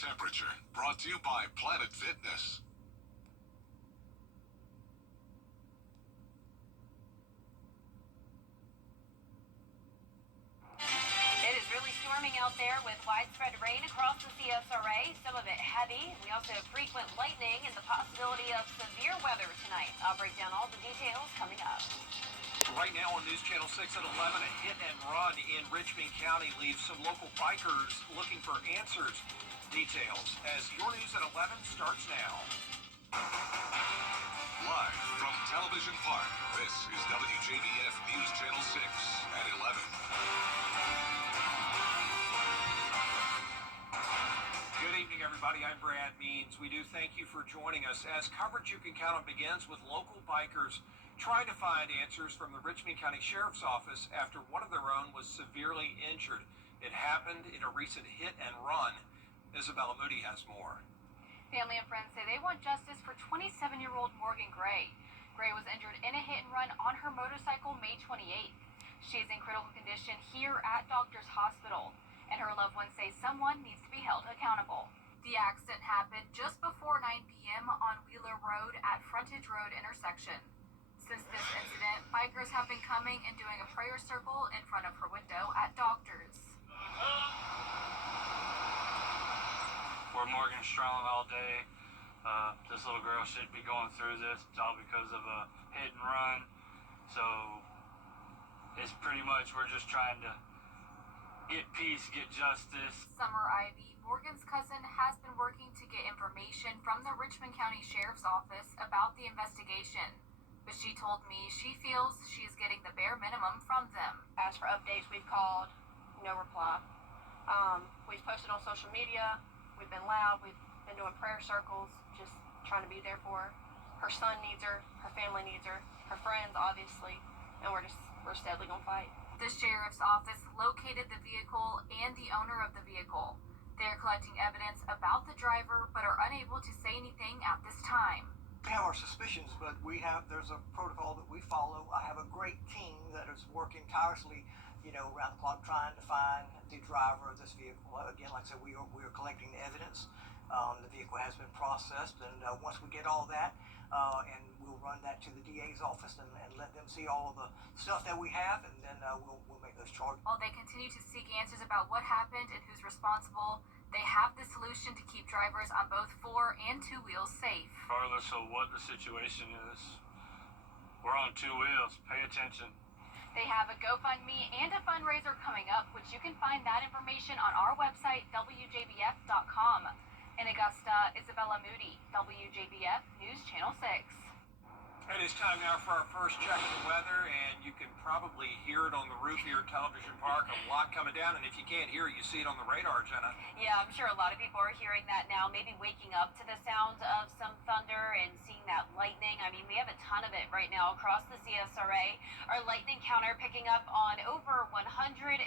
temperature, brought to you by Planet Fitness. It is really storming out there with widespread rain across the CSRA, some of it heavy. We also have frequent lightning and the possibility of severe weather tonight. I'll break down all the details coming up. Right now on News Channel 6 at 11, a hit and run in Richmond County leaves some local bikers looking for answers. Details as your News at 11 starts now. Live from Television Park, this is WJBF News Channel 6 at 11. Good evening, everybody. I'm Brad Means. We do thank you for joining us as coverage you can count on begins with local bikers trying to find answers from the Richmond County Sheriff's Office after one of their own was severely injured. It happened in a recent hit and run. Isabella Moody has more. Family and friends say they want justice for 27-year-old Morgan Gray. Gray was injured in a hit and run on her motorcycle May 28th. She is in critical condition here at Doctors Hospital, and her loved ones say someone needs to be held accountable. The accident happened just before 9 p.m. on Wheeler Road at Frontage Road intersection. Since this incident, bikers have been coming and doing a prayer circle in front of her window at Doctors. We're Morgan strong all day. This little girl should be going through this. It's all because of a hit and run. So it's pretty much we're just trying to get peace, get justice. Summer Ivy, Morgan's cousin, has been working to get information from the Richmond County Sheriff's Office about the investigation. But she told me she feels she's getting the bare minimum from them. As for updates, we've called, no reply. We've posted on social media. We've been loud. We've been doing prayer circles, just trying to be there for her. Her son needs her. Her family needs her. Her friends, obviously. And we're steadily going to fight. The Sheriff's Office located the vehicle and the owner of the vehicle. They're collecting evidence about the driver, but are unable to say anything at this time. We have our suspicions, but there's a protocol that we follow. I have a great team that is working tirelessly, around the clock trying to find the driver of this vehicle. Again, like I said, we are collecting the evidence. The vehicle has been processed, and once we get all that, and we'll run that to the DA's office and let them see all the stuff that we have, and then we'll make those charges. While they continue to seek answers about what happened and who's responsible, they have the solution to keep drivers on both 4 and 2 wheels safe. Regardless of what the situation is, we're on 2 wheels. Pay attention. They have a GoFundMe and a fundraiser coming up, which you can find that information on our website, WJBF.com. In Augusta, Isabella Moody, WJBF News Channel 6. It is time now for our first check of the weather, and you can probably hear it on the roof here at Television Park. A lot coming down, and if you can't hear it, you see it on the radar, Jenna. Yeah, I'm sure a lot of people are hearing that now, maybe waking up to the sound of some thunder and seeing that lightning. I mean, we have a ton of it right now across the CSRA. Our lightning counter picking up on over 150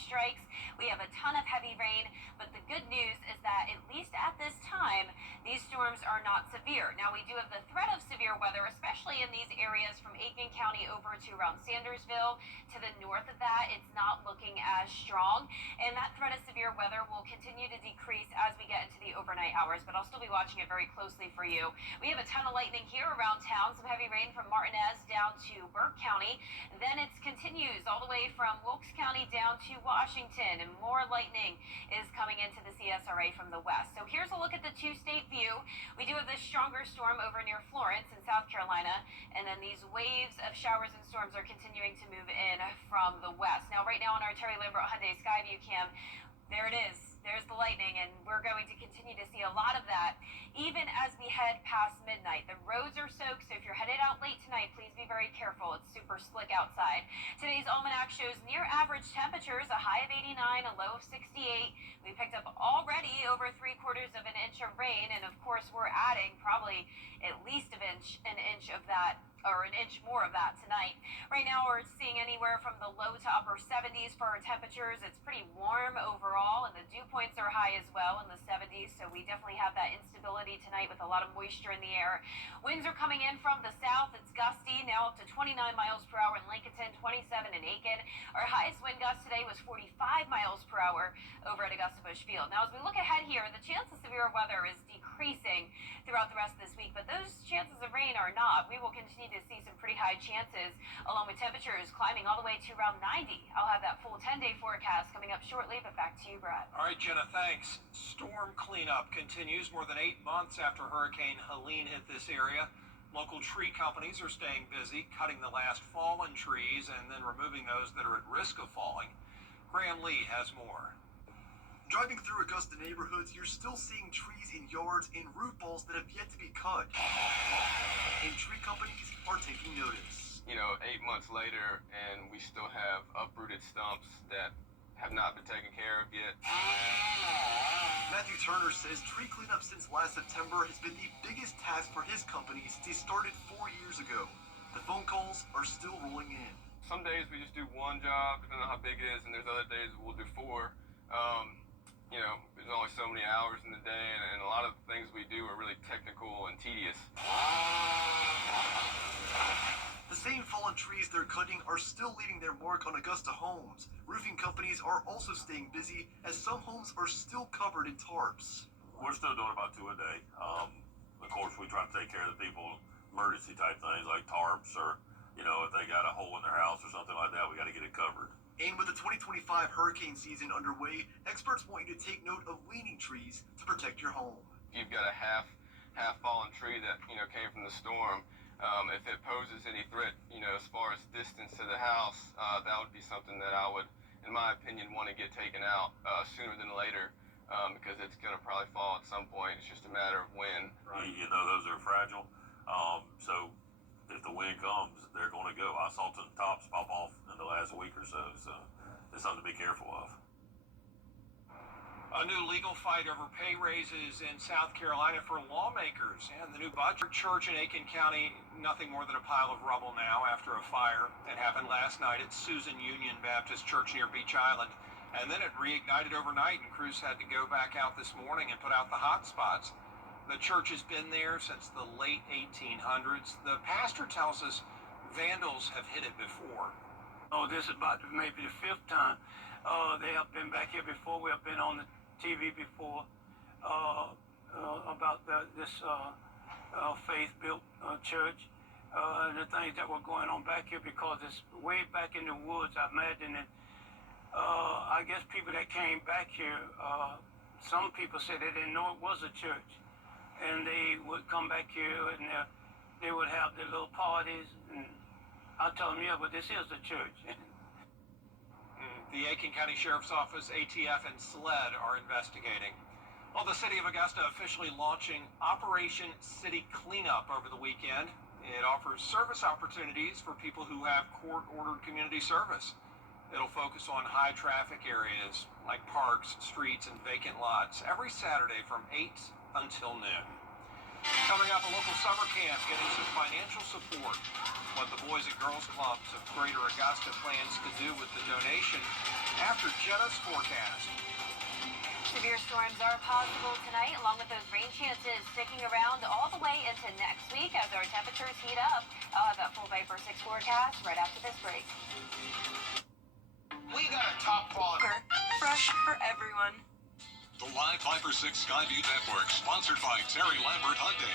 strikes. We have a ton of heavy rain, but the good news is that at least at this time, these storms are not severe. Now, we do have the threat of severe weather, especially in these areas from Aiken County over to around Sandersville. To the north of that, it's not looking as strong, and that threat of severe weather will continue to decrease as we get into the overnight hours, but I'll still be watching it very closely for you. We have a ton of lightning here around town, some heavy rain from Martinez down to Burke County. Then it continues all the way from Wilkes County down to Washington, and more lightning is coming into the CSRA from the west. So here's a look at the 2-state view. We do have this stronger storm over near Florence in South Carolina, and then these waves of showers and storms are continuing to move in from the west. Now, right now on our Terry Lambert Hyundai Skyview cam, there it is. There's the lightning, and we're going to continue to see a lot of that even as we head past midnight. The roads are soaked, so if you're headed out late tonight, please be very careful. It's super slick outside. Today's almanac shows near average temperatures, a high of 89, a low of 68. We picked up already over 3/4 of an inch of rain, and of course, we're adding probably at least an inch of that or an inch more of that tonight. Right now we're seeing anywhere from the low to upper 70s for our temperatures. It's pretty warm overall, and the dew points are high as well in the 70s, so we definitely have that instability tonight with a lot of moisture in the air. Winds are coming in from the south. It's gusty, now up to 29 miles per hour in Lincolnton, 27 in Aiken. Our highest wind gust today was 45 miles per hour over at Augusta Busch Field. Now as we look ahead here, the chance of severe weather is decreasing throughout the rest of this week, but those chances of rain are not. We will continue to see some pretty high chances, along with temperatures climbing all the way to around 90. I'll have that full 10-day forecast coming up shortly, but back to you, Brett. All right, Jenna, thanks. Storm cleanup continues more than 8 months after Hurricane Helene hit this area. Local tree companies are staying busy, cutting the last fallen trees and then removing those that are at risk of falling. Graham Lee has more. Driving through Augusta neighborhoods, you're still seeing trees in yards and root balls that have yet to be cut. And tree companies are taking notice. 8 months later, and we still have uprooted stumps that have not been taken care of yet. Matthew Turner says tree cleanup since last September has been the biggest task for his company since he started 4 years ago. The phone calls are still rolling in. Some days we just do one job, depending on how big it is, and there's other days we'll do 4. There's only so many hours in the day, and a lot of things we do are really technical and tedious. The same fallen trees they're cutting are still leaving their mark on Augusta homes. Roofing companies are also staying busy as some homes are still covered in tarps. We're still doing about 2 a day. Of course, we try to take care of the people, emergency type things like tarps or, if they got a hole in their house or something like that, we got to get it covered. And with the 2025 hurricane season underway, experts want you to take note of leaning trees to protect your home. You've got a half fallen tree that came from the storm. If it poses any threat, as far as distance to the house, that would be something that I would, in my opinion, want to get taken out sooner than later, because it's going to probably fall at some point. It's just a matter of when. Right. Those are fragile. So if the wind comes, they're going to go. I saw some tops pop off in the last week or so it's something to be careful of. A new legal fight over pay raises in South Carolina for lawmakers, and the new budget. Church in Aiken County, nothing more than a pile of rubble now after a fire that happened last night at Susan Union Baptist Church near Beach Island. And then it reignited overnight, and crews had to go back out this morning and put out the hot spots. The church has been there since the late 1800s. The pastor tells us vandals have hit it before. Oh, this is about maybe the 5th time. They have been back here before. We have been on the TV before about this faith-built church and the things that were going on back here, because it's way back in the woods. I imagine it. I guess people that came back here, some people said they didn't know it was a church, and they would come back here and they would have their little parties, and I tell them, yeah, but this is the church. The Aiken County Sheriff's Office, ATF, and SLED are investigating. Well, the city of Augusta officially launching Operation City Cleanup over the weekend. It offers service opportunities for people who have court-ordered community service. It'll focus on high-traffic areas like parks, streets, and vacant lots every Saturday from 8 until noon. Coming up, a local summer camp getting some financial support. What the Boys and Girls Clubs of Greater Augusta plans to do with the donation after Jenna's forecast. Severe storms are possible tonight, along with those rain chances sticking around all the way into next week as our temperatures heat up. I'll have that full Viper 6 forecast right after this break. We got a top quality. Fresh for everyone. The live Viper 6 Skyview Network, sponsored by Terry Lambert Hyundai.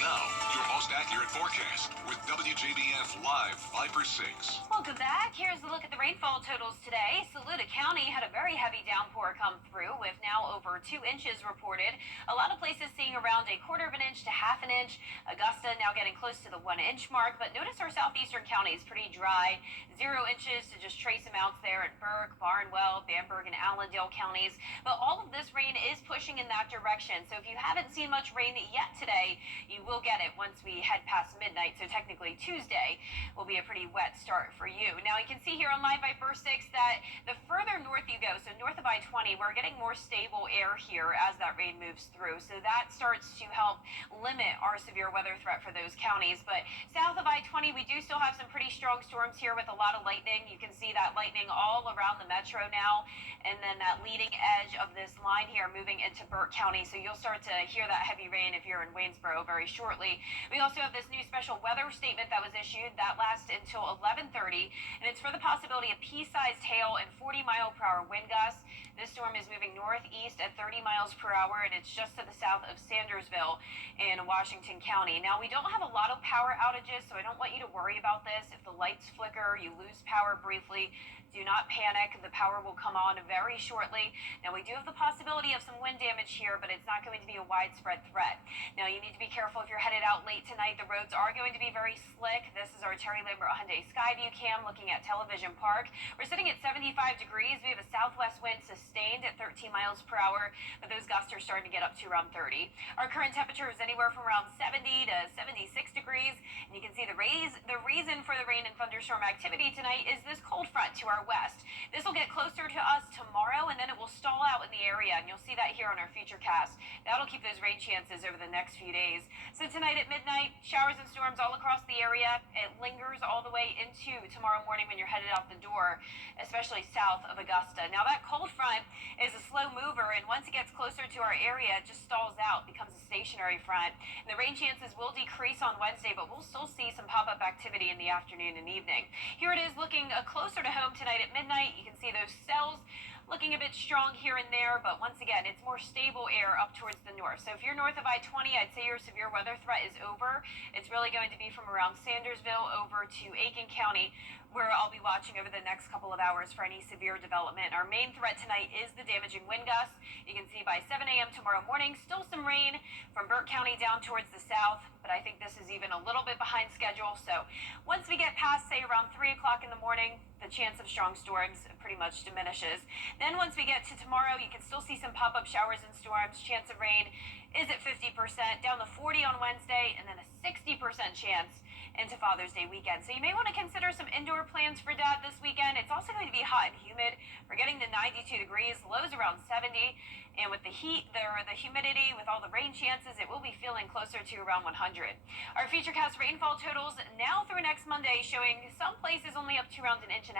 Now, your most accurate forecast with WJBF Live Viper 6. Welcome back. Here's a look at the rainfall totals today. Saluda County had a very heavy downpour come through with now over 2 inches reported. A lot of places seeing around 1/4 inch to 1/2 inch. Augusta now getting close to the 1 inch mark, but notice our southeastern counties pretty dry. 0 inches to just trace amounts there at Burke, Barnwell, Bamberg, and Allendale counties. But all of this rain is pushing in that direction. So if you haven't seen much rain yet today, you will get it once we head past midnight, so technically Tuesday will be a pretty wet start for you. Now you can see here on Live by First 6 that the further north you go, so north of I-20, we're getting more stable air here as that rain moves through. So that starts to help limit our severe weather threat for those counties. But south of I-20, we do still have some pretty strong storms here with a lot of lightning. You can see that lightning all around the metro now, and then that leading edge of this line here moving into Burke County. So you'll start to hear that heavy rain if you're in Waynesboro very shortly. We also have this new special weather statement that was issued that lasts until 11:30, and it's for the possibility of pea-sized hail and 40-mile-per-hour wind gusts. This storm is moving northeast at 30 miles per hour, and it's just to the south of Sandersville in Washington County. Now, we don't have a lot of power outages, so I don't want you to worry about this. If the lights flicker, you lose power briefly, do not panic. The power will come on very shortly. Now, we do have the possibility of some wind damage here, but it's not going to be a widespread threat. Now, you need to be careful if you're headed out late tonight. The roads are going to be very slick. This is our Terry Lambert Hyundai Skyview cam looking at Television Park. We're sitting at 75 degrees. We have a southwest wind sustained at 13 miles per hour, but those gusts are starting to get up to around 30. Our current temperature is anywhere from around 70 to 76 degrees, and you can see the reason for the rain and thunderstorm activity tonight is this cold front to our west. This will get closer to us tomorrow, and then it will stall out in the area, and you'll see that here on our future cast. That'll keep those rain chances over the next few days. So tonight at midnight, showers and storms all across the area. It lingers all the way into tomorrow morning when you're headed out the door, especially south of Augusta. Now, that cold front is a slow mover, and once it gets closer to our area, it just stalls out, becomes a stationary front. And the rain chances will decrease on Wednesday, but we'll still see some pop-up activity in the afternoon and evening. Here it is looking closer to home tonight at midnight. You can see those cells looking a bit strong here and there, but once again, it's more stable air up towards the north. So if you're north of I-20, I'd say your severe weather threat is over. It's really going to be from around Sandersville over to Aiken County, where I'll be watching over the next couple of hours for any severe development. Our main threat tonight is the damaging wind gusts. You can see by 7 a.m. tomorrow morning, still some rain from Burke County down towards the south, but I think this is even a little bit behind schedule. So once we get past, say, around 3 o'clock in the morning, the chance of strong storms pretty much diminishes. Then once we get to tomorrow, you can still see some pop-up showers and storms. Chance of rain is at 50%, down to 40 on Wednesday, and then a 60% chance into Father's Day weekend. So you may want to consider some indoor plans for Dad this weekend. It's also going to be hot and humid. We're getting to 92 degrees, lows around 70. And with the heat, the humidity, with all the rain chances, it will be feeling closer to around 100. Our futurecast rainfall totals now through next Monday showing some places only up to around 1.5 inches.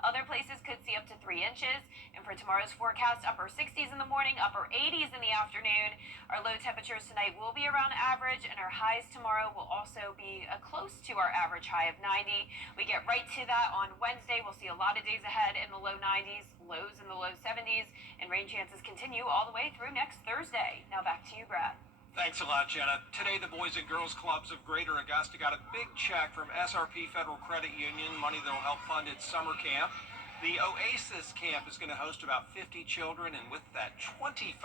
Other places could see up to 3 inches. And for tomorrow's forecast, upper 60s in the morning, upper 80s in the afternoon. Our low temperatures tonight will be around average, and our highs tomorrow will also be close to our average high of 90. We get right to that on Wednesday. We'll see a lot of days ahead in the low 90s, lows in the low 70s, and rain chances continue all the way through next Thursday. Now back to you, Brad. Thanks a lot, Jenna. Today, the Boys and Girls Clubs of Greater Augusta got a big check from SRP Federal Credit Union, money that will help fund its summer camp. The Oasis camp is going to host about 50 children, and with that $25,000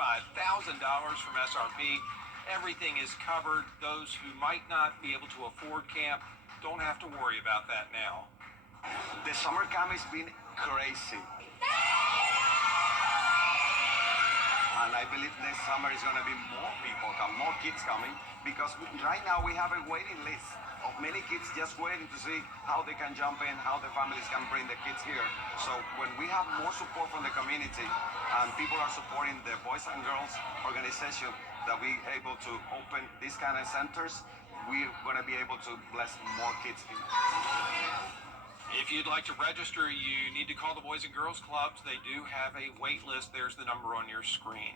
from SRP, everything is covered. Those who might not be able to afford camp don't have to worry about that now. The summer camp has been crazy. And I believe next summer is going to be more people, more kids coming, because right now we have a waiting list of many kids just waiting to see how they can jump in, how the families can bring the kids here. So when we have more support from the community and people are supporting the Boys and Girls organization that we able to open these kind of centers, we're going to be able to bless more kids. If you'd like to register, you need to call the Boys and Girls Clubs. They do have a wait list. There's the number on your screen.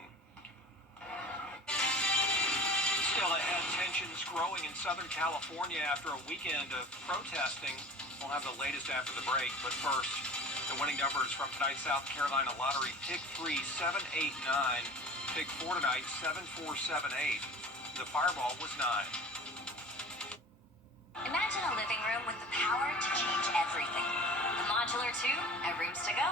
Still ahead, tensions growing in Southern California after a weekend of protesting. We'll have the latest after the break, but first, the winning numbers from tonight's South Carolina Lottery. Pick 3, 789. Pick 4 tonight, 7478. The Fireball was 9. Imagine a living room with the power to change everything. The Modular 2 at Rooms to Go.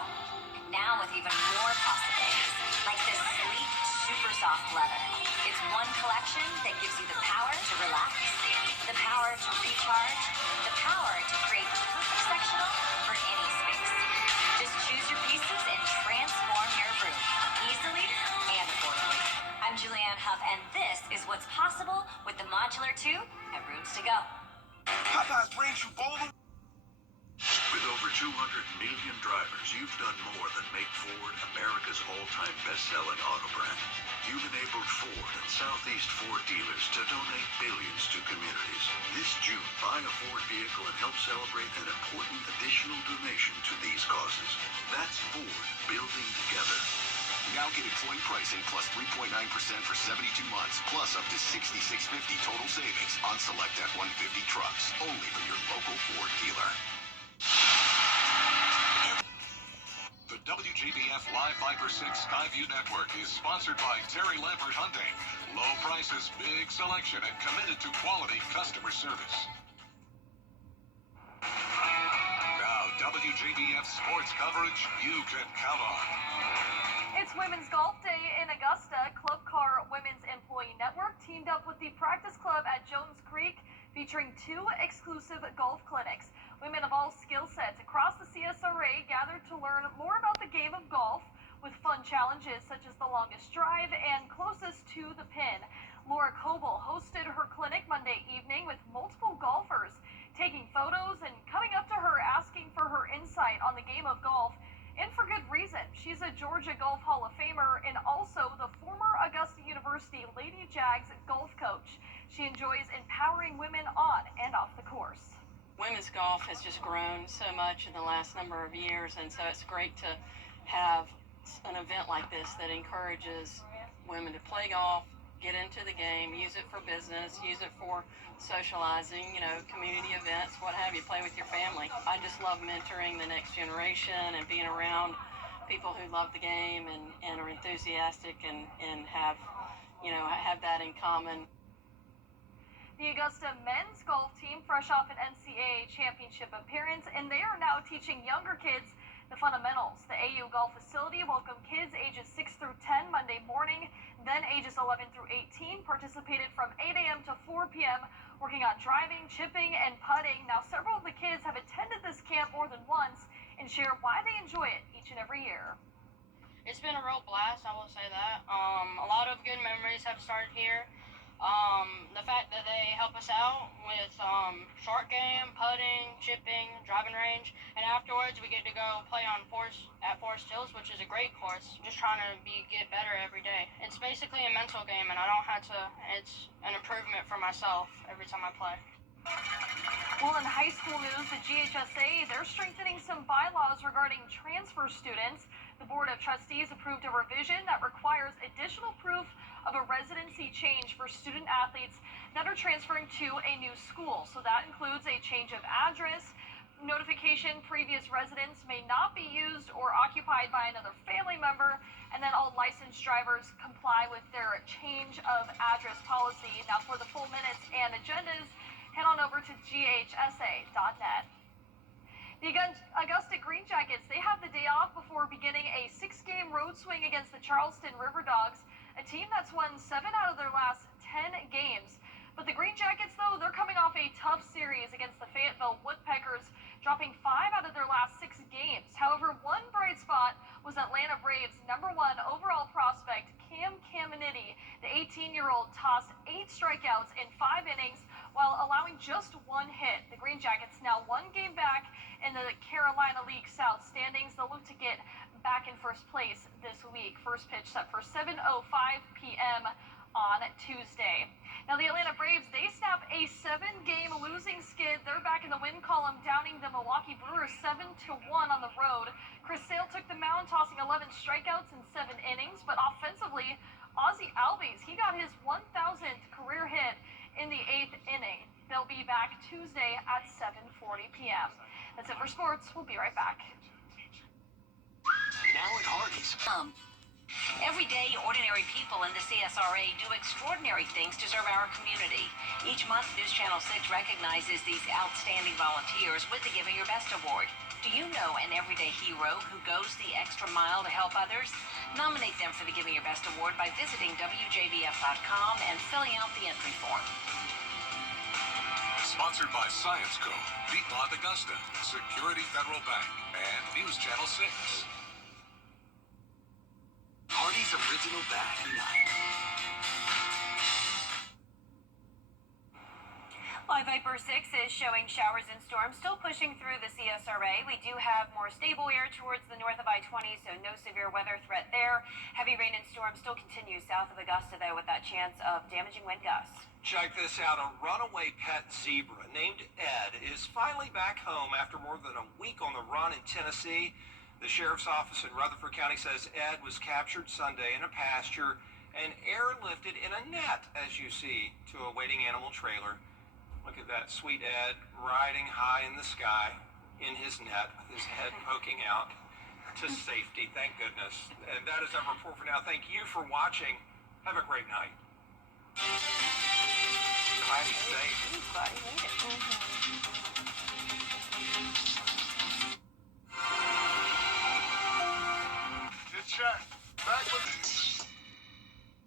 Now with even more possibilities, like this sleek, super soft leather. It's one collection that gives you the power to relax, the power to recharge, the power to create the perfect sectional for any space. Just choose your pieces and transform your room easily and affordably. I'm Julianne tough, and this is what's possible with the Modular 2 at Rooms to Go. Popeyes brings you all the... With over 200 million drivers, you've done more than make Ford America's all-time best-selling auto brand. You've enabled Ford and Southeast Ford dealers to donate billions to communities. This June, buy a Ford vehicle and help celebrate an important additional donation to these causes. That's Ford, building together. Now get employee pricing plus 3.9% for 72 months, plus up to $6,650 total savings on select F-150 trucks. Only from your local Ford dealer. The WJBF Live Viper 6 Skyview Network is sponsored by Terry Lambert Hyundai. Low prices, big selection, and committed to quality customer service. Now, WJBF sports coverage you can count on. It's Women's Golf Day in Augusta. Club Car Women's Employee Network teamed up with the Practice Club at Jones Creek, featuring 2 exclusive golf clinics. Women of all skill sets across the CSRA gathered to learn more about the game of golf with fun challenges such as the longest drive and closest to the pin. Laura Coble hosted her clinic Monday evening with multiple golfers taking photos and coming up to her asking for her insight on the game of golf. And for good reason. She's a Georgia Golf Hall of Famer and also the former Augusta University Lady Jags golf coach. She enjoys empowering women on and off the course. Women's golf has just grown so much in the last number of years, and so it's great to have an event like this that encourages women to play golf, get into the game, use it for business, use it for socializing, community events, what have you, play with your family. I just love mentoring the next generation and being around people who love the game and are enthusiastic and have that in common. The Augusta men's golf team, fresh off an NCAA championship appearance, and they are now teaching younger kids the fundamentals. The AU golf facility welcomed kids ages 6 through 10 Monday morning, then ages 11 through 18 participated from 8 a.m. to 4 p.m., working on driving, chipping, and putting. Now, several of the kids have attended this camp more than once and share why they enjoy it each and every year. It's been a real blast, I will say that. A lot of good memories have started here. The fact that they help us out with short game, putting, chipping, driving range, and afterwards we get to go play on Forest Hills, which is a great course. Just trying to get better every day. It's basically a mental game, and I don't have to. It's an improvement for myself every time I play. Well, in high school news, the GHSA, they're strengthening some bylaws regarding transfer students. The Board of Trustees approved a revision that requires additional proof of a residency change for student athletes that are transferring to a new school. So that includes a change of address, notification previous residence may not be used or occupied by another family member, and then all licensed drivers comply with their change of address policy. Now, for the full minutes and agendas, head on over to ghsa.net. The Augusta Green Jackets, they have the day off before beginning a 6-game road swing against the Charleston River Dogs, a team that's won 7 out of their last 10 games. But the Green Jackets, though, they're coming off a tough series against the Fayetteville Woodpeckers, dropping 5 out of their last 6 games. However, one bright spot was Atlanta Braves' #1 overall prospect, Cam Caminiti. The 18-year-old tossed 8 strikeouts in 5 innings while allowing just 1 hit. The Green Jackets now 1 game back in the Carolina League South standings. They'll look to get back in first place this week. First pitch set for 7:05 p.m. on Tuesday. Now, the Atlanta Braves, they snap a 7-game losing skid. They're back in the win column, downing the Milwaukee Brewers 7-1 on the road. Chris Sale took the mound, tossing 11 strikeouts in 7 innings. But offensively, Ozzie Albies, he got his 1,000th career hit in the 8th inning. They'll be back Tuesday at 7:40 p.m. That's it for sports. We'll be right back. Now at Hardee's. Every day, ordinary people in the CSRA do extraordinary things to serve our community. Each month, News Channel 6 recognizes these outstanding volunteers with the Giving Your Best Award. Do you know an everyday hero who goes the extra mile to help others? Nominate them for the Giving Your Best Award by visiting WJBF.com and filling out the entry form. Sponsored by Science Co., Piedmont Augusta, Security Federal Bank, and News Channel 6. Hardee's Original Bag. Viper 6 is showing showers and storms still pushing through the CSRA. We do have more stable air towards the north of I-20, so no severe weather threat there. Heavy rain and storms still continue south of Augusta, though, with that chance of damaging wind gusts. Check this out. A runaway pet zebra named Ed is finally back home after more than a week on the run in Tennessee. The sheriff's office in Rutherford County says Ed was captured Sunday in a pasture and airlifted in a net, as you see, to a waiting animal trailer. Look at that sweet Ed riding high in the sky in his net with his head poking out to safety. Thank goodness. And that is our report for now. Thank you for watching. Have a great night. Glad he's safe. Glad he made it. It's Jack. Back with it.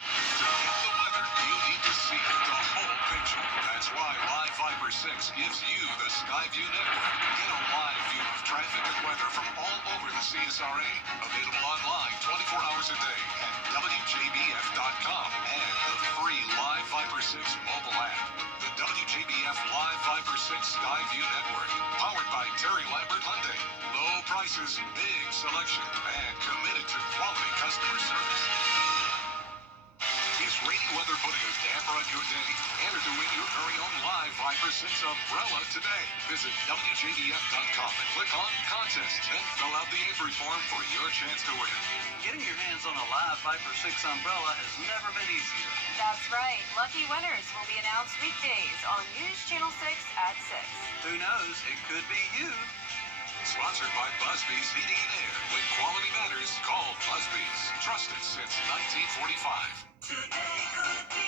To get the weather, you need to see the whole picture. That's why Live Viper 6 gives you the Skyview network. Get a live view of traffic and weather from all over the CSRA. Available online 24 hours a day at WJBF.com and the free Live Viper 6 mobile app. The WJBF Live Viper 6 Skyview network. Powered by Terry Lambert Hyundai. Low prices, big selection, and committed to quality customer service. Is rainy weather putting a damper on your day? Enter to win your very own Live Viper 6 umbrella today. Visit WJBF.com and click on Contests and fill out the entry form for your chance to win. Getting your hands on a Live Viper 6 umbrella has never been easier. That's right. Lucky winners will be announced weekdays on News Channel 6 at 6. Who knows? It could be you. Sponsored by Busby's Heating and Air. When quality matters, call Busby's. Trusted since 1945. Today could be